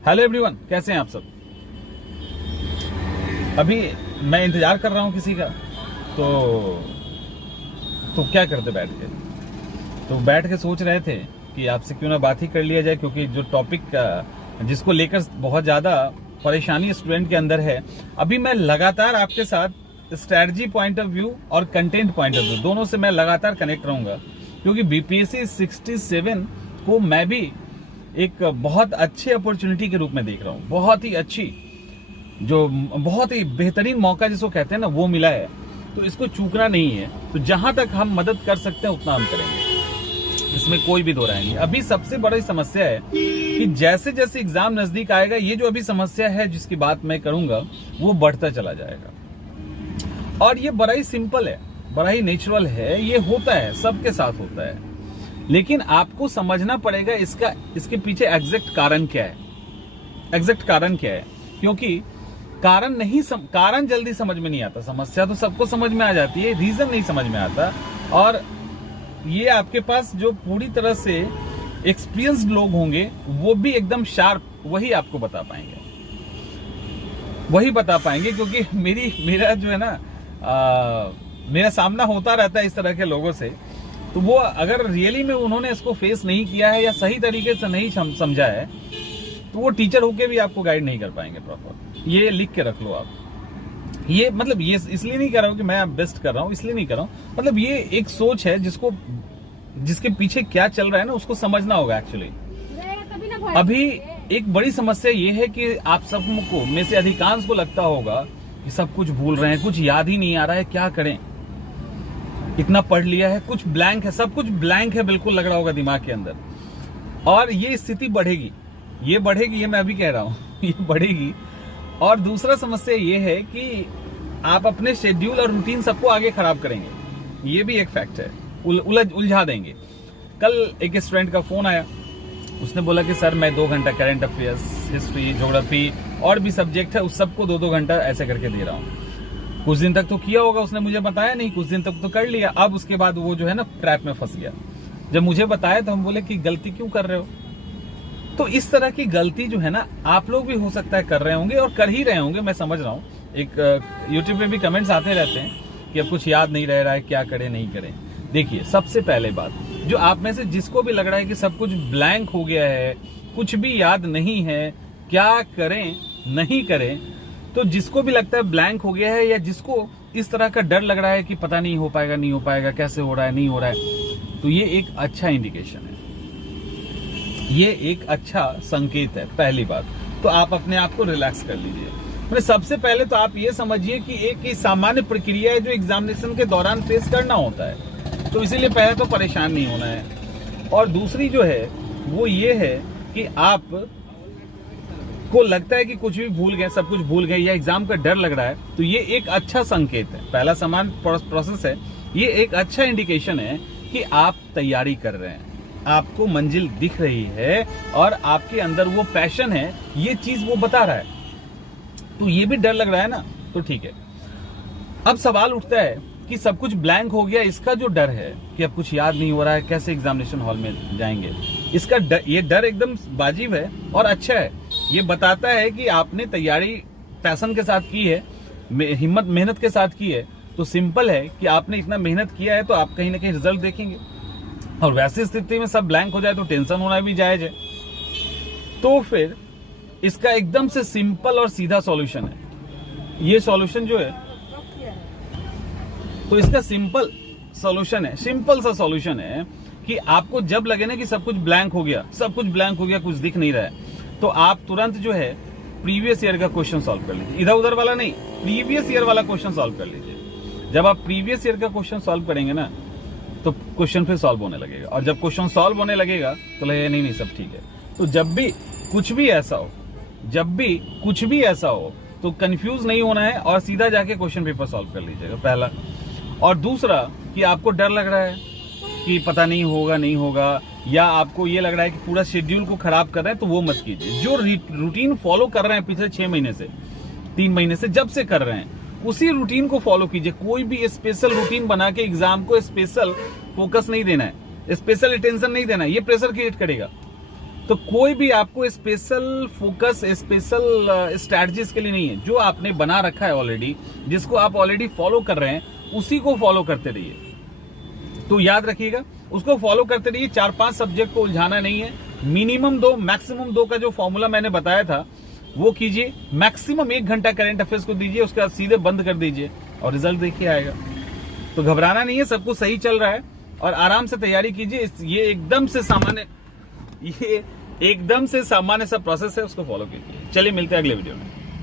Hello everyone, कैसे हैं आप सब। अभी मैं इंतजार कर रहा हूं किसी का। तो क्या करते बैठ के सोच रहे थे कि आपसे क्यों ना बात ही कर लिया जाए, क्योंकि जो टॉपिक जिसको लेकर बहुत ज्यादा परेशानी स्टूडेंट के अंदर है, अभी मैं लगातार आपके साथ स्ट्रैटेजी पॉइंट ऑफ व्यू और कंटेंट पॉइंट ऑफ व्यू दोनों से मैं लगातार कनेक्ट रहूंगा, क्योंकि बीपीएससी 67 को मैं भी एक बहुत अच्छी अपॉर्चुनिटी के रूप में देख रहा हूं। बहुत ही अच्छी, जो बहुत ही बेहतरीन मौका जिसको कहते हैं ना, वो मिला है। तो इसको चूकना नहीं है। तो जहां तक हम मदद कर सकते हैं उतना हम करेंगे, इसमें कोई भी दो राय नहीं। अभी सबसे बड़ी समस्या है कि जैसे जैसे एग्जाम नजदीक आएगा, ये जो अभी समस्या है जिसकी बात मैं करूंगा, वो बढ़ता चला जाएगा। और ये बड़ा ही सिंपल है, बड़ा ही नेचुरल है, ये होता है, सबके साथ होता है। लेकिन आपको समझना पड़ेगा इसके पीछे एग्जैक्ट कारण क्या है। एग्जैक्ट कारण क्या है, क्योंकि कारण जल्दी समझ में नहीं आता। समस्या तो सबको समझ में आ जाती है, रीजन नहीं समझ में आता। और ये आपके पास जो पूरी तरह से एक्सपीरियंस्ड लोग होंगे, वो भी एकदम शार्प वही आपको बता पाएंगे, क्योंकि मेरा जो है ना, मेरा सामना होता रहता है इस तरह के लोगों से। तो वो अगर रियली में उन्होंने इसको फेस नहीं किया है या सही तरीके से नहीं समझा है, तो वो टीचर होके भी आपको गाइड नहीं कर पाएंगे प्रॉपर। ये लिख के रख लो आप। ये मतलब ये इसलिए नहीं कर रहा हूं कि मैं बेस्ट कर रहा हूं, इसलिए नहीं कर रहा हूं। मतलब ये एक सोच है जिसके पीछे क्या चल रहा है ना, उसको समझना होगा एक्चुअली। अभी एक बड़ी समस्या ये है कि आप सबको में से अधिकांश को लगता होगा कि सब कुछ भूल रहे हैं, कुछ याद ही नहीं आ रहा है, क्या करें। इतना पढ़ लिया है, कुछ ब्लैंक है, सब कुछ ब्लैंक है, बिल्कुल लग रहा होगा दिमाग के अंदर। और ये स्थिति बढ़ेगी, ये मैं अभी कह रहा हूं, ये बढ़ेगी। और दूसरा समस्या ये है कि आप अपने शेड्यूल और रूटीन सबको आगे खराब करेंगे, ये भी एक फैक्ट है। उलझा देंगे। कल एक स्टूडेंट का फोन आया, उसने बोला कि सर मैं 2 घंटा करंट अफेयर्स, हिस्ट्री, ज्योग्राफी और भी सब्जेक्ट है, उस सबको 2-2 घंटा ऐसे करके दे रहा हूं। कुछ दिन तक तो किया होगा, उसने मुझे बताया नहीं, कुछ दिन तक तो कर लिया। अब उसके बाद वो जो है ना, ट्रैप में फंस गया। जब मुझे बताया तो हम बोले कि गलती क्यों कर रहे हो। तो इस तरह की गलती जो है ना, आप लोग भी हो सकता है कर रहे होंगे और कर ही रहे होंगे, मैं समझ रहा हूँ। एक यूट्यूब पे भी कमेंट्स आते रहते हैं कि अब कुछ याद नहीं रह रहा है, क्या करें नहीं करें। देखिए, सबसे पहले बात, जो आप में से जिसको भी लग रहा है कि सब कुछ ब्लैंक हो गया है, कुछ भी याद नहीं है, क्या करें नहीं करें, तो जिसको भी लगता है ब्लैंक हो गया है, या जिसको इस तरह का डर लग रहा है कि पता नहीं हो पाएगा, कैसे हो रहा है, नहीं हो रहा है, तो ये एक अच्छा इंडिकेशन है, ये एक अच्छा संकेत है। पहली बात तो आप अपने आप को रिलैक्स कर लीजिए। मतलब सबसे पहले तो आप ये समझिए कि एक सामान्य प्रक्रिया है जो एग्जामिनेशन के दौरान फेस करना होता है, तो इसीलिए पहले तो परेशान नहीं होना है। और दूसरी जो है वो ये है कि आप को लगता है कि कुछ भी भूल गए, सब कुछ भूल गए, या एग्जाम का डर लग रहा है, तो ये एक अच्छा संकेत है। पहला समान प्रोसेस है, ये एक अच्छा इंडिकेशन है कि आप तैयारी कर रहे हैं, आपको मंजिल दिख रही है और आपके अंदर वो पैशन है, ये चीज वो बता रहा है। तो ये भी डर लग रहा है ना, तो ठीक है। अब सवाल उठता है कि सब कुछ ब्लैंक हो गया, इसका जो डर है कि अब कुछ याद नहीं हो रहा है, कैसे एग्जामिनेशन हॉल में जाएंगे, इसका डर, ये डर एकदम वाजिब है और अच्छा है। ये बताता है कि आपने तैयारी पैशन के साथ की है, हिम्मत मेहनत के साथ की है। तो सिंपल है कि आपने इतना मेहनत किया है, तो आप कहीं ना कहीं रिजल्ट देखेंगे। और वैसी स्थिति में सब ब्लैंक हो जाए तो टेंशन होना भी जायज है। तो फिर इसका एकदम से सिंपल और सीधा सॉल्यूशन है। ये सॉल्यूशन जो है, तो इसका सिंपल सा सॉल्यूशन है कि आपको जब लगे ना कि सब कुछ ब्लैंक हो गया, कुछ दिख नहीं रहा है, तो आप तुरंत जो है प्रीवियस ईयर का क्वेश्चन सॉल्व कर लीजिए। इधर उधर वाला नहीं, प्रीवियस ईयर वाला क्वेश्चन सॉल्व कर लीजिए। जब आप प्रीवियस ईयर का क्वेश्चन सॉल्व करेंगे ना, तो क्वेश्चन फिर सॉल्व होने लगेगा। और जब क्वेश्चन सॉल्व होने लगेगा तो लगेगा नहीं सब ठीक है। तो जब भी कुछ भी ऐसा हो तो कंफ्यूज नहीं होना है और सीधा जाके क्वेश्चन पेपर सॉल्व कर लीजिएगा, पहला। और दूसरा कि आपको डर लग रहा है कि पता नहीं होगा, या आपको ये लग रहा है कि पूरा शेड्यूल को खराब कर रहे हैं, तो वो मत कीजिए। जो रूटीन फॉलो कर रहे हैं पिछले 6 महीने से, 3 महीने से, जब से कर रहे हैं, उसी रूटीन को फॉलो कीजिए। कोई भी स्पेशल रूटीन बना के एग्जाम को स्पेशल फोकस नहीं देना है, स्पेशल अटेंशन नहीं देना है, ये प्रेशर क्रिएट करेगा। तो कोई भी आपको स्पेशल फोकस, स्पेशल स्ट्रैटेजीज के लिए नहीं है। जो आपने बना रखा है ऑलरेडी, जिसको आप ऑलरेडी फॉलो कर रहे हैं, उसी को फॉलो करते रहिए। तो याद रखिएगा, उसको फॉलो करते रहिए। 4-5 सब्जेक्ट को उलझाना नहीं है। मिनिमम 2, मैक्सिमम 2 का जो फॉर्मूला मैंने बताया था वो कीजिए। मैक्सिमम 1 घंटा करंट अफेयर्स को दीजिए, उसके बाद सीधे बंद कर दीजिए और रिजल्ट देखिए आएगा। तो घबराना नहीं है, सब कुछ सही चल रहा है और आराम से तैयारी कीजिए। ये एकदम से सामान्य सा प्रोसेस है, उसको फॉलो कीजिए। चलिए मिलते हैं अगले वीडियो में।